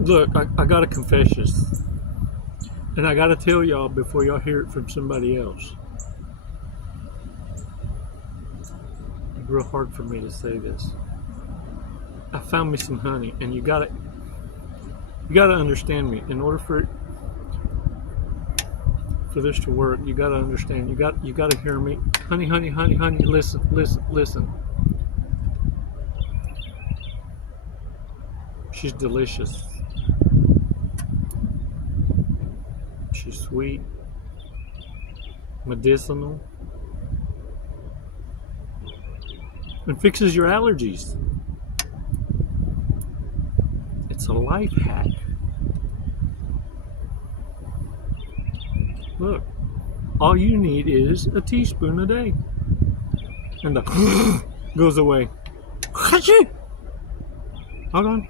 Look, I got to confess this, and I got to tell y'all before y'all hear it from somebody else. It's real hard for me to say this. I found me some honey, and you gotta understand me. In order for this to work, you gotta understand. You gotta hear me. Honey, honey, honey, honey. Listen, listen, listen. She's delicious. She's sweet, medicinal, and fixes your allergies. It's a life hack. Look, all you need is a teaspoon a day. And the goes away. Hold on.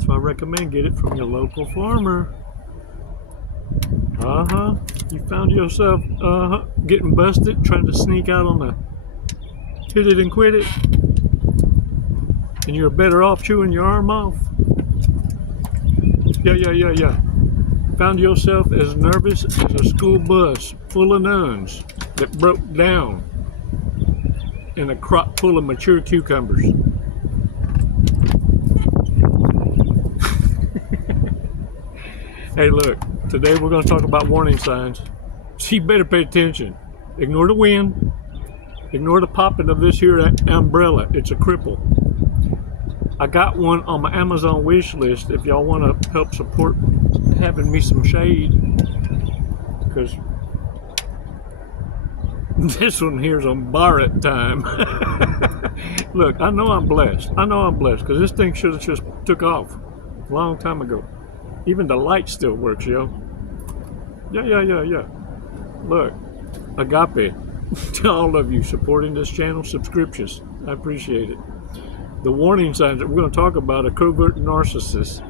So I recommend get it from your local farmer. You found yourself getting busted trying to sneak out on the hit it and quit it, and you're better off chewing your arm off. Yeah. Found yourself as nervous as a school bus full of nuns that broke down in a crop full of mature cucumbers. Hey, look, today we're going to talk about warning signs. So you better pay attention. Ignore the wind. Ignore the popping of this here umbrella. It's a cripple. I got one on my Amazon wish list if y'all want to help support having me some shade. Because this one here's on borrowed time. Look, I know I'm blessed. Because this thing should have just took off a long time ago. Even the light still works, yo. Yeah. Look, agape to all of you supporting this channel, subscriptions. I appreciate it. The warning signs that we're going to talk about are covert narcissists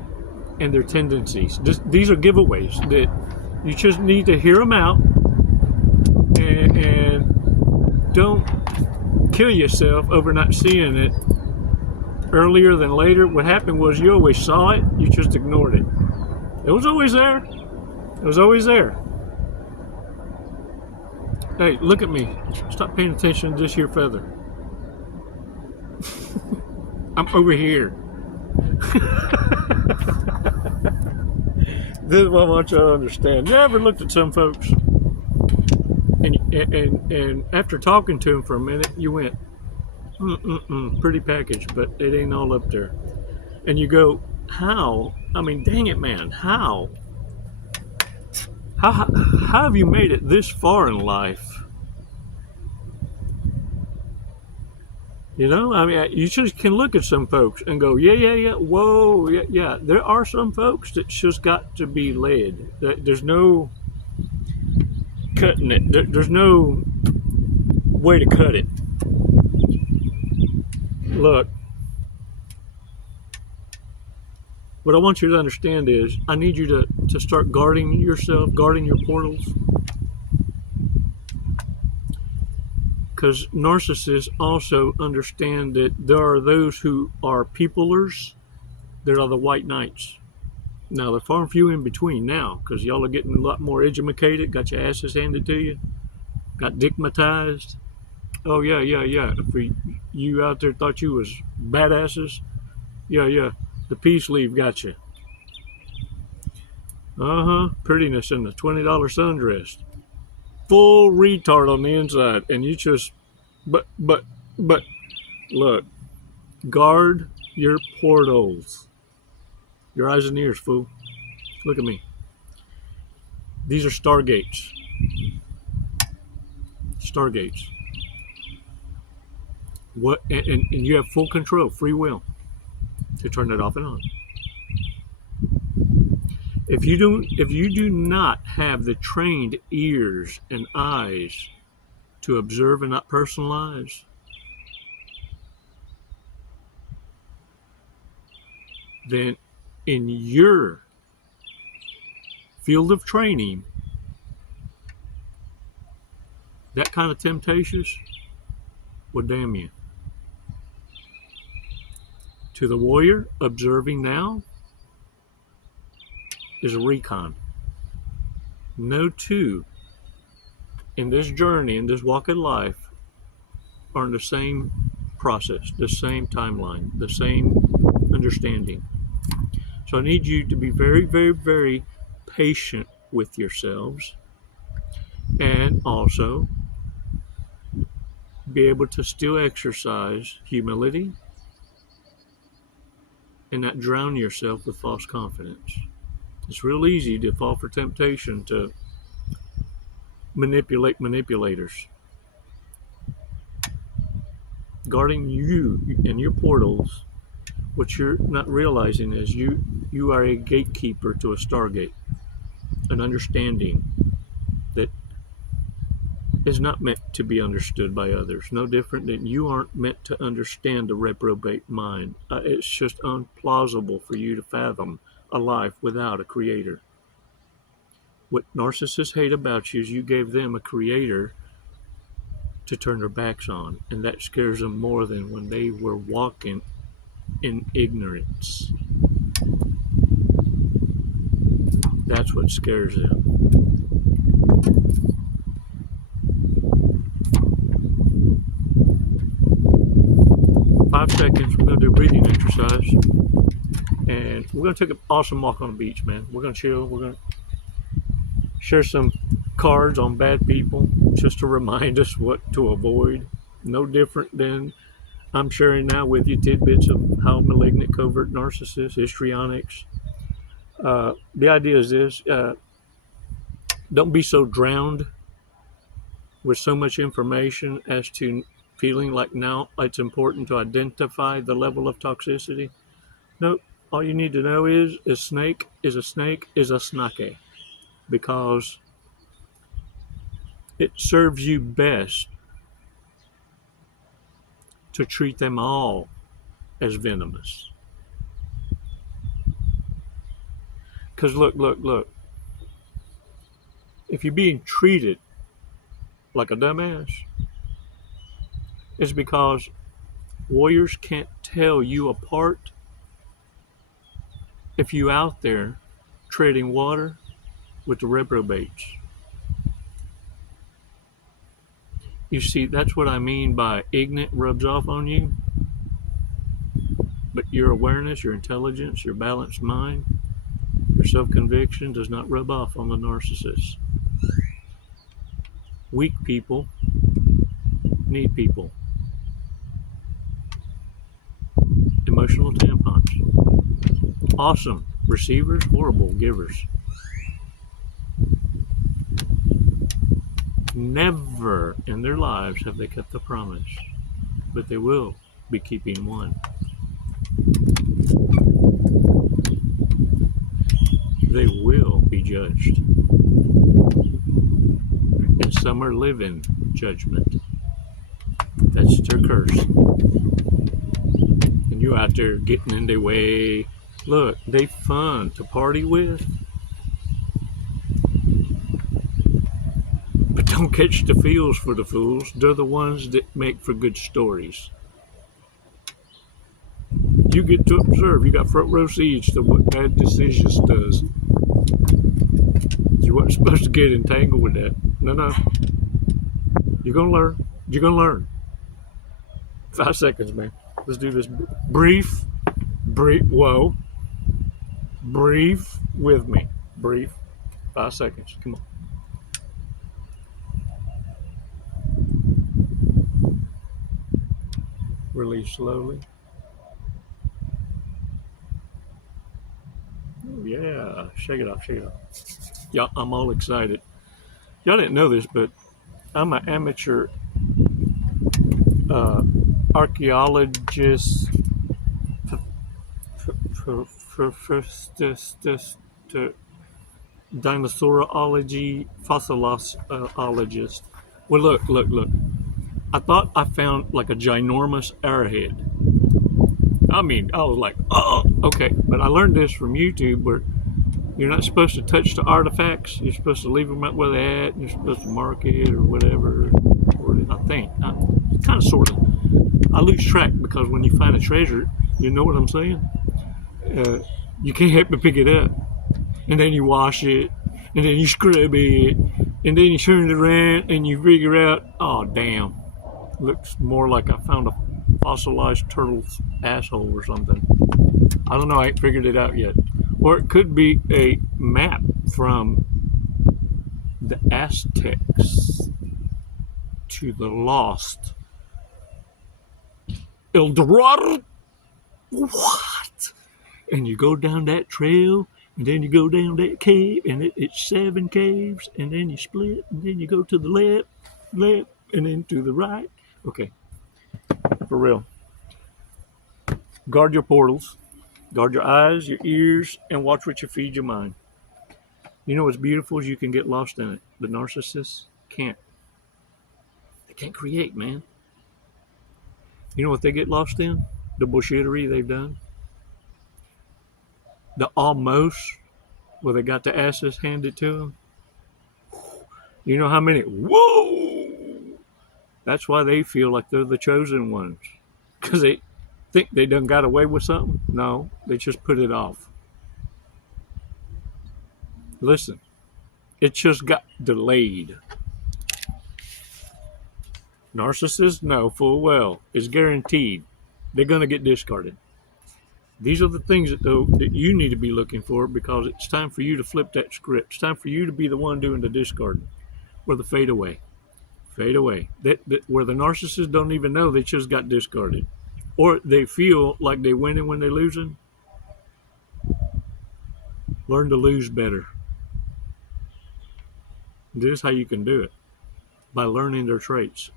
and their tendencies. These are giveaways that you just need to hear them out and don't kill yourself over not seeing it earlier than later. What happened was you always saw it, you just ignored it. It was always there. Hey, look at me. Stop paying attention to this here feather. I'm over here. This is what I want you to understand. You ever looked at some folks and after talking to them for a minute, you went, pretty package, but it ain't all up there. And you go, how? I mean, dang it, man, how? How have you made it this far in life? You know, I mean, you just can look at some folks and go, yeah, whoa, yeah. There are some folks that just got to be led. There's no cutting it. There's no way to cut it. Look, what I want you to understand is I need you to start guarding yourself, guarding your portals. Because narcissists also understand that there are those who are peoplers. There are the white knights. Now, they're far and few in between now, because y'all are getting a lot more educated, got your asses handed to you, got dickmatized. Oh, yeah. If you out there thought you was badasses, yeah. The peace leave got you. Prettiness in the $20 sundress. Full retard on the inside, and you just, but, look, guard your portals. Your eyes and ears, fool. Look at me. These are stargates. Stargates. What? And you have full control, free will, to turn it off and on. If you do not have the trained ears and eyes to observe and not personalize, then in your field of training, that kind of temptations would damn you. To the warrior observing now is a recon. No two in this journey, in this walk of life, are in the same process, the same timeline, the same understanding. So I need you to be very, very, very patient with yourselves, and also be able to still exercise humility and not drown yourself with false confidence. It's real easy to fall for temptation to manipulate manipulators. Guarding you and your portals, what you're not realizing is you are a gatekeeper to a stargate, an understanding that is not meant to be understood by others. No different than you aren't meant to understand the reprobate mind. It's just implausible for you to fathom a life without a creator. What narcissists hate about you is you gave them a creator to turn their backs on, and that scares them more than when they were walking in ignorance. That's what scares them. Five seconds, we're going to do a breathing exercise, and we're going to take an awesome walk on the beach, man. We're going to chill. We're going to share some cards on bad people just to remind us what to avoid. No different than I'm sharing now with you tidbits of how malignant, covert narcissists, histrionics. The idea is this: don't be so drowned with so much information as to feeling like now it's important to identify the level of toxicity. No, all you need to know is a snake is a snake is a snake, because it serves you best to treat them all as venomous. Because look, if you're being treated like a dumbass, it's because warriors can't tell you apart if you out there treading water with the reprobates. You see, that's what I mean by ignorant rubs off on you, but your awareness, your intelligence, your balanced mind, your self-conviction does not rub off on the narcissist. Weak people need people. Emotional tampons. Awesome receivers, horrible givers. Never in their lives have they kept the promise, but they will be keeping one. They will be judged. And some are living judgment. That's their curse. And you out there getting in their way. Look, they fun to party with. But don't catch the feels for the fools. They're the ones that make for good stories. You get to observe. You got front row seats to what bad decisions does. You weren't supposed to get entangled with that. No. You're going to learn. You're going to learn. 5 seconds, man. Let's do this. Brief. Whoa. Brief with me. Brief. 5 seconds. Come on. Release slowly. Oh, yeah. Shake it off. Yeah, I'm all excited. Y'all didn't know this, but I'm an amateur archaeologist, dinosaurology, fossilologist. Well, look. I thought I found like a ginormous arrowhead. I mean, I was like, oh, okay. But I learned this from YouTube, where you're not supposed to touch the artifacts. You're supposed to leave them right where they're at, and you're supposed to mark it or whatever. Or I think, kind of, sort of. I lose track because when you find a treasure, You know what I'm saying? You can't help but pick it up. And then you wash it, and then you scrub it, and then you turn it around, and you figure out, oh, damn. Looks more like I found a fossilized turtle's asshole or something. I don't know, I ain't figured it out yet. Or it could be a map from the Aztecs to the lost El Dorado. What? And you go down that trail, and then you go down that cave, and it's 7 caves, and then you split, and then you go to the left, and then to the right. Okay, for real. Guard your portals, guard your eyes, your ears, and watch what you feed your mind. You know what's beautiful is you can get lost in it. The narcissists can't. They can't create, man. You know what they get lost in? The bullshittery they've done. The almost, where they got the asses handed to them. You know how many? Whoa! That's why they feel like they're the chosen ones. Because they think they done got away with something. No, they just put it off. Listen, it just got delayed. Narcissists know full well, it's guaranteed they're going to get discarded. These are the things that you need to be looking for, because it's time for you to flip that script. It's time for you to be the one doing the discarding, or the fade away. Fade away. Where the narcissists don't even know they just got discarded, or they feel like they're winning when they're losing. Learn to lose better. This is how you can do it, by learning their traits,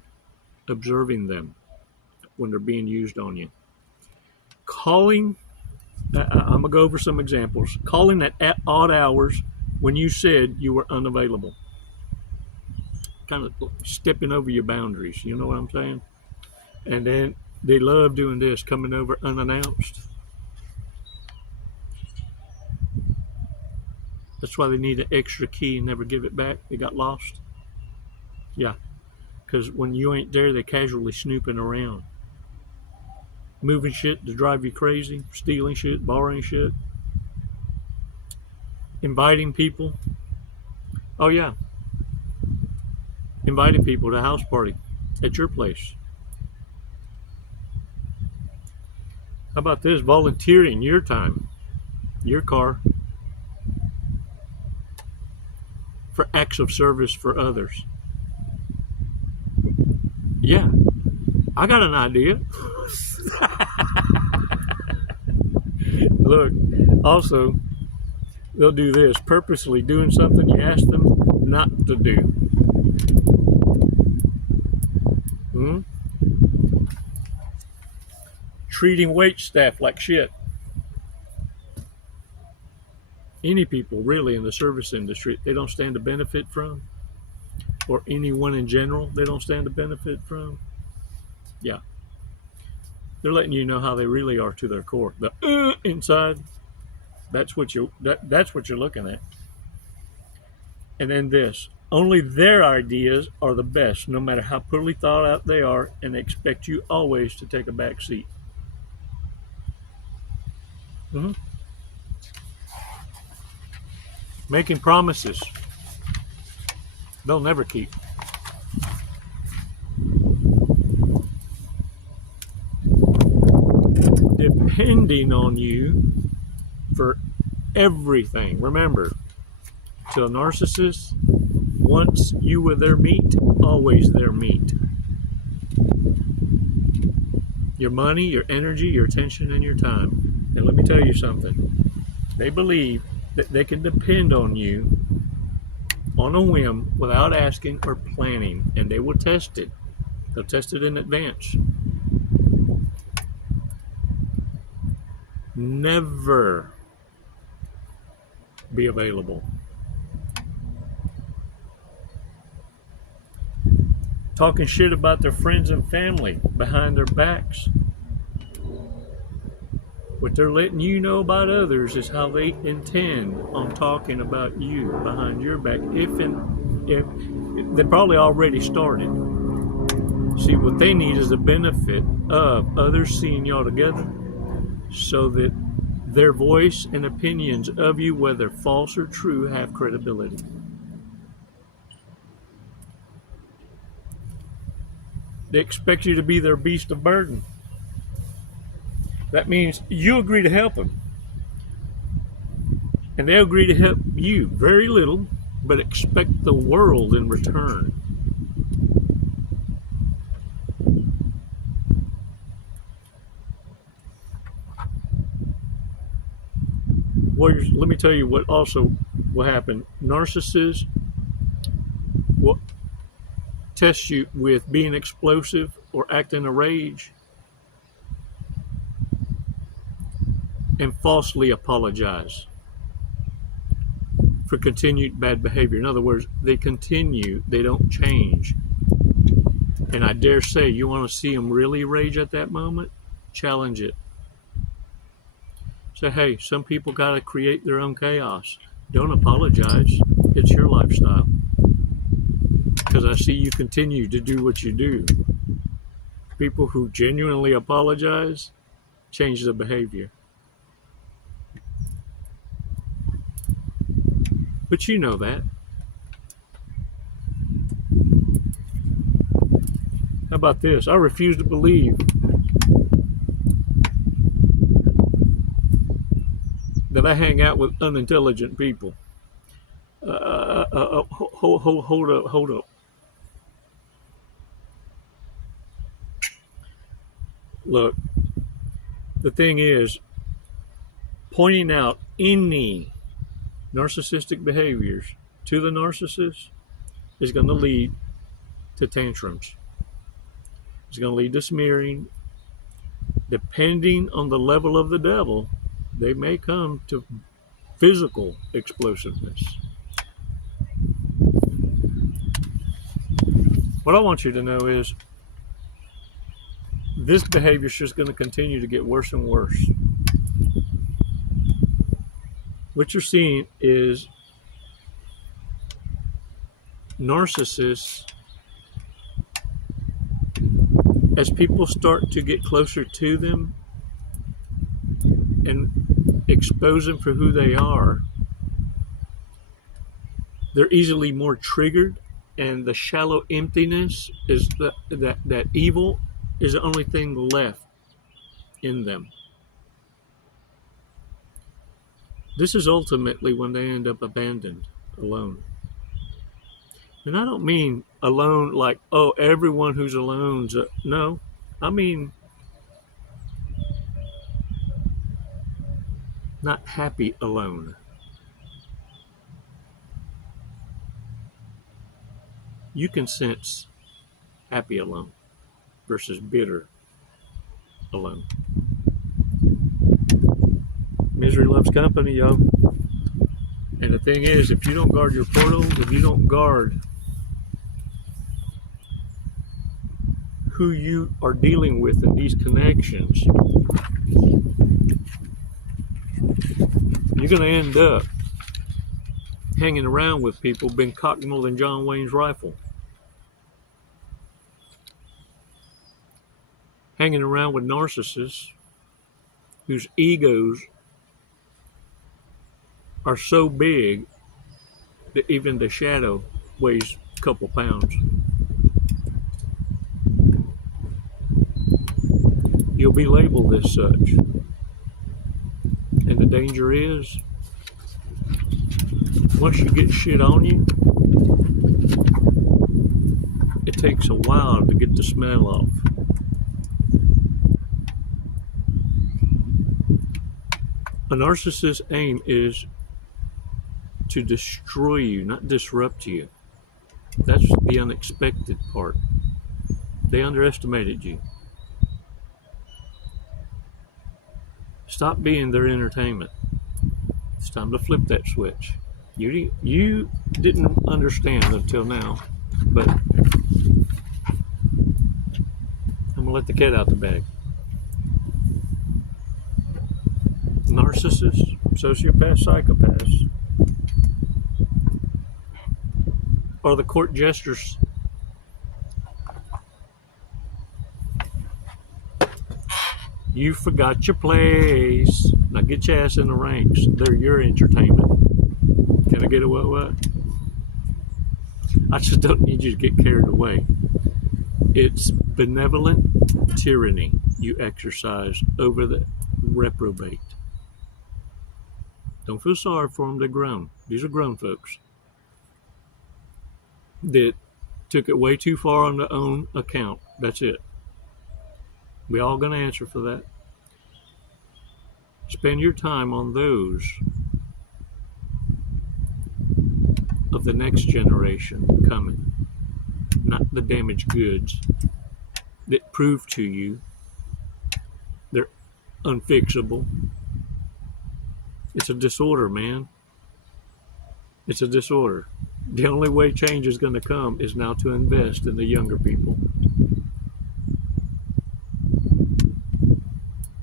observing them when they're being used on you. Calling, I'm going to go over some examples. Calling at odd hours when you said you were unavailable. Kind of stepping over your boundaries, you know what I'm saying? And then they love doing this, coming over unannounced. That's why they need an extra key and never give it back. They got lost. Yeah, because when you ain't there, they're casually snooping around. Moving shit to drive you crazy, stealing shit, borrowing shit, inviting people. Oh yeah, inviting people to a house party at your place. How about this? Volunteering your time, your car, for acts of service for others. Yeah, I got an idea. Look, also, they'll do this, purposely doing something you ask them not to do. Treating wait staff like shit. Any people really in the service industry, they don't stand to benefit from, or anyone in general, they don't stand to benefit from. Yeah. They're letting you know how they really are to their core. The inside, that's what you're looking at. And then this, only their ideas are the best, no matter how poorly thought out they are, and they expect you always to take a back seat. Making promises they'll never keep. Depending on you for everything. Remember, to a narcissist, once you were their meat, always their meat. Your money, your energy, your attention, and your time. And let me tell you something. They believe that they can depend on you on a whim without asking or planning, and they will test it. They'll test it in advance. Never be available. Talking shit about their friends and family behind their backs. What they're letting you know about others is how they intend on talking about you behind your back. If they probably already started. See, what they need is the benefit of others seeing y'all together so that their voice and opinions of you, whether false or true, have credibility. They expect you to be their beast of burden. That means you agree to help them, and they agree to help you very little, but expect the world in return. Warriors, let me tell you what also will happen. Narcissists will test you with being explosive or acting a rage and falsely apologize for continued bad behavior. In other words, they continue, they don't change. And I dare say, you want to see them really rage at that moment? Challenge it. Say, hey, some people got to create their own chaos. Don't apologize. It's your lifestyle. Because I see you continue to do what you do. People who genuinely apologize change their behavior. But you know that. How about this? I refuse to believe that I hang out with unintelligent people. Hold up. Look, the thing is, pointing out any narcissistic behaviors to the narcissist is going to lead to tantrums. It's going to lead to smearing. Depending on the level of the devil, they may come to physical explosiveness. What I want you to know is this behavior is just going to continue to get worse and worse. What you're seeing is narcissists, as people start to get closer to them and expose them for who they are, they're easily more triggered, and the shallow emptiness is that evil is the only thing left in them. This is ultimately when they end up abandoned, alone. And I don't mean alone like, oh, everyone who's alone's no. I mean not happy alone. You can sense happy alone versus bitter alone. Misery loves company, yo. And the thing is, if you don't guard your portal, if you don't guard who you are dealing with in these connections, you're going to end up hanging around with people been cocked more than John Wayne's rifle. Hanging around with narcissists whose egos are so big that even the shadow weighs a couple pounds. You'll be labeled as such. And the danger is, once you get shit on you, it takes a while to get the smell off. A narcissist's aim is to destroy you, not disrupt you. That's the unexpected part. They underestimated you. Stop being their entertainment. It's time to flip that switch. You didn't understand until now, but I'm gonna let the cat out the bag. Narcissists, sociopaths, psychopaths are the court jesters. You forgot your place. Now get your ass in the ranks. They're your entertainment. Can I get a what? I just don't need you to get carried away. It's benevolent tyranny you exercise over the reprobate. Don't feel sorry for them. They're grown. These are grown folks that took it way too far on their own account. That's it. We all going to answer for that. Spend your time on those of the next generation coming, not the damaged goods that prove to you they're unfixable. It's a disorder, man. It's a disorder. The only way change is going to come is now to invest in the younger people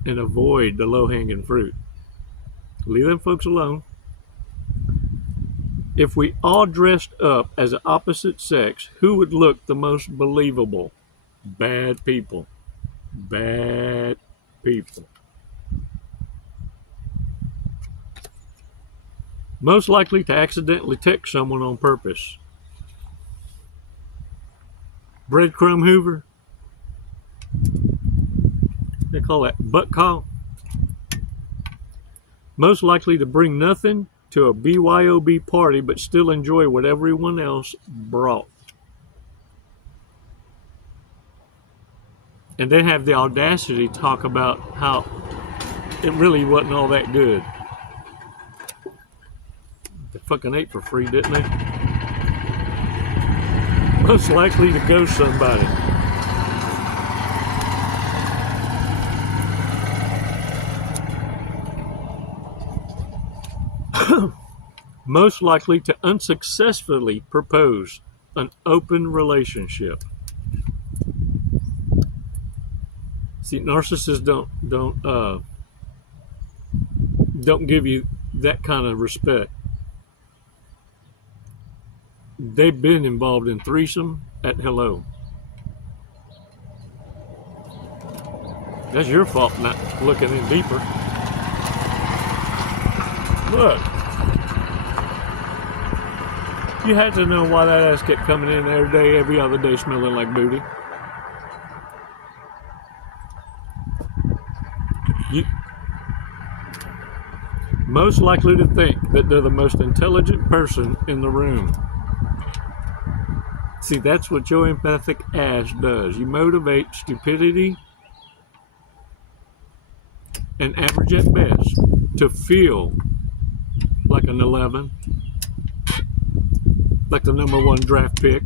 and avoid the low-hanging fruit. Leave them folks alone. If we all dressed up as the opposite sex, who would look the most believable? Bad people. Bad people. Most likely to accidentally text someone on purpose. Breadcrumb Hoover. They call that butt call. Most likely to bring nothing to a BYOB party but still enjoy what everyone else brought. And then have the audacity to talk about how it really wasn't all that good. They fucking ate for free, didn't they? Most likely to ghost somebody. Most likely to unsuccessfully propose an open relationship. See, narcissists don't give you that kind of respect. They've been involved in threesome at hello. That's your fault not looking in deeper. Look. You had to know why that ass kept coming in every day, every other day, smelling like booty. You most likely to think that they're the most intelligent person in the room. See, that's what your empathic ass does. You motivate stupidity and average at best to feel like an 11. Like the #1 draft pick.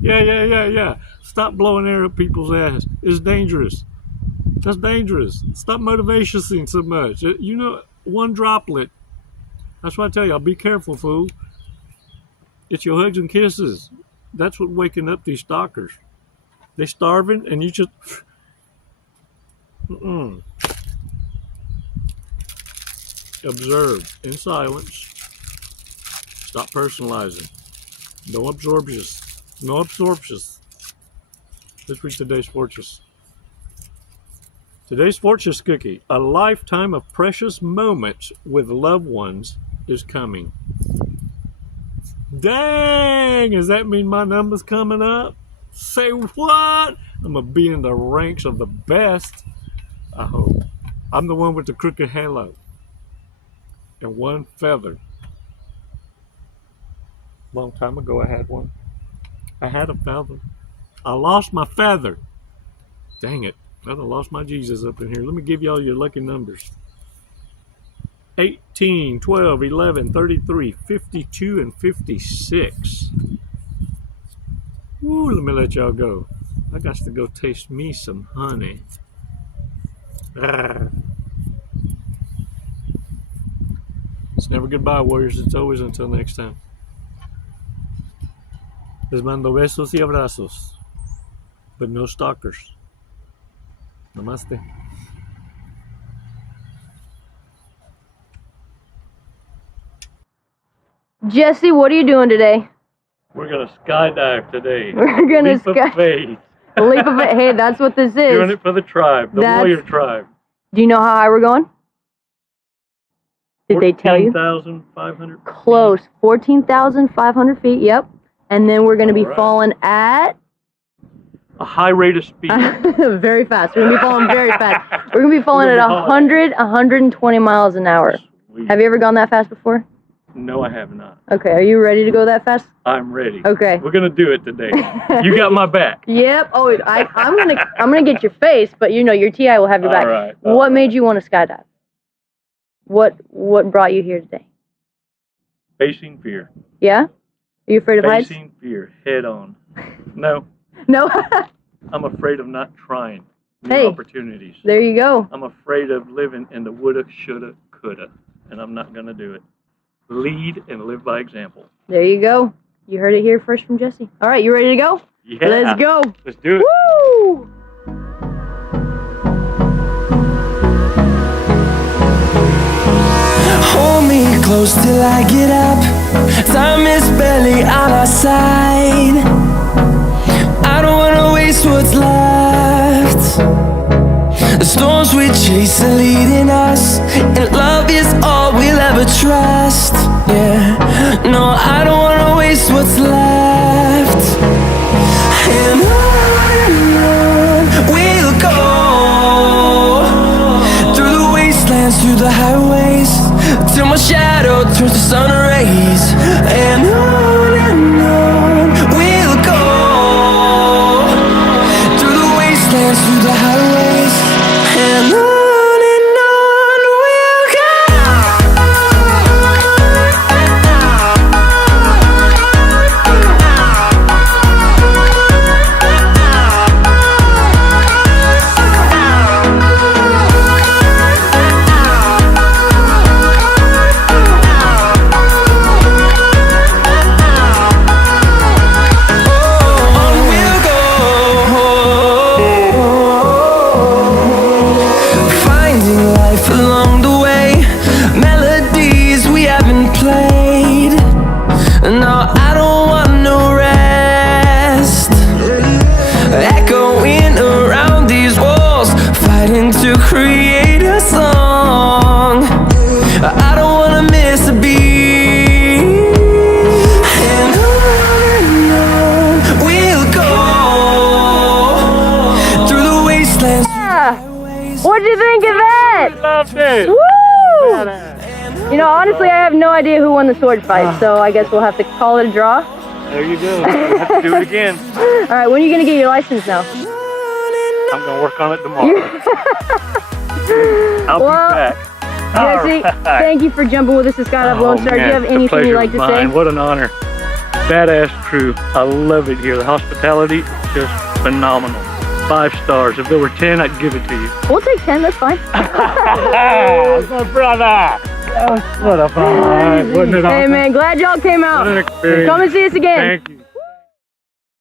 Yeah. Stop blowing air up people's ass. It's dangerous. That's dangerous. Stop motivationing so much. You know, one droplet. That's why I tell y'all, be careful, fool. It's your hugs and kisses. That's what waking up these stalkers. They starving and you just... Observe in silence. Stop personalizing. No absorptions. No absorptions. Let's read today's fortress. Today's fortress cookie. A lifetime of precious moments with loved ones is coming. Dang! Does that mean my number's coming up? Say what? I'm going to be in the ranks of the best. I hope. I'm the one with the crooked halo. And one feather. Long time ago I had one. I had a feather. I lost my feather. Dang it. I done lost my Jesus up in here. Let me give y'all your lucky numbers. 18, 12, 11, 33, 52, and 56. Woo, let me let y'all go. I got to go taste me some honey. It's never goodbye, warriors. It's always until next time. Les mando besos y abrazos. But no stalkers. Namaste. Jesse, what are you doing today? We're gonna skydive today. We're gonna Leap of faith. Leap of faith. Hey, that's what this is. Doing it for the tribe, the warrior tribe. Do you know how high we're going? Did they tell you? 14,500 feet. Close. 14,500 feet. Yep. And then we're gonna be falling at a high rate of speed. Very fast. We're gonna be falling very fast. We're gonna be falling at 120 miles an hour. Sweet. Have you ever gone that fast before? No, I have not. Okay, are you ready to go that fast? I'm ready. Okay. We're gonna do it today. You got my back. Yep. Oh, I'm gonna get your face, but you know your TI will have your back. All right. What made you want to skydive? What brought you here today? Facing fear. Yeah? Are you afraid of heights? Facing fear head on. No. No. I'm afraid of not trying new opportunities. There you go. I'm afraid of living in the woulda, shoulda, coulda, and I'm not gonna do it. Lead and live by example. There you go. You heard it here first from Jesse. All right, you ready to go? Yeah. Let's go. Let's do it. Woo! Hold me close till I get up. Time is barely on our side. I don't wanna waste what's left. The storms we chase are leading us, and love is all we'll ever trust. Yeah, no, I don't wanna waste what's left. And on we'll go, through the wastelands, through the highways, till my shadow turns to sun rays. And on we'll go, through the wastelands, through the highways, and on we'll go. No, I don't want no rest. Echoing around these walls, fighting to create a song. I don't wanna miss a beat. And on we'll go, through the wastelands. What'd you think of that? Loved it. Woo! You know, honestly, I have no idea who won the sword fight, so I guess we'll have to call it a draw. There you go. We'll have to do it again. All right, when are you going to get your license now? I'm going to work on it tomorrow. I'll be back. Jesse, thank you for jumping with us to Skydive Lone Star. Do you have anything you'd like to say? What an honor. Badass crew. I love it here. The hospitality is just phenomenal. 5 stars. If there were 10, I'd give it to you. We'll take 10, that's fine. My brother. What a fun. Wasn't it awesome? Hey man, glad y'all came out. What an experience. Come and see us again. Thank you.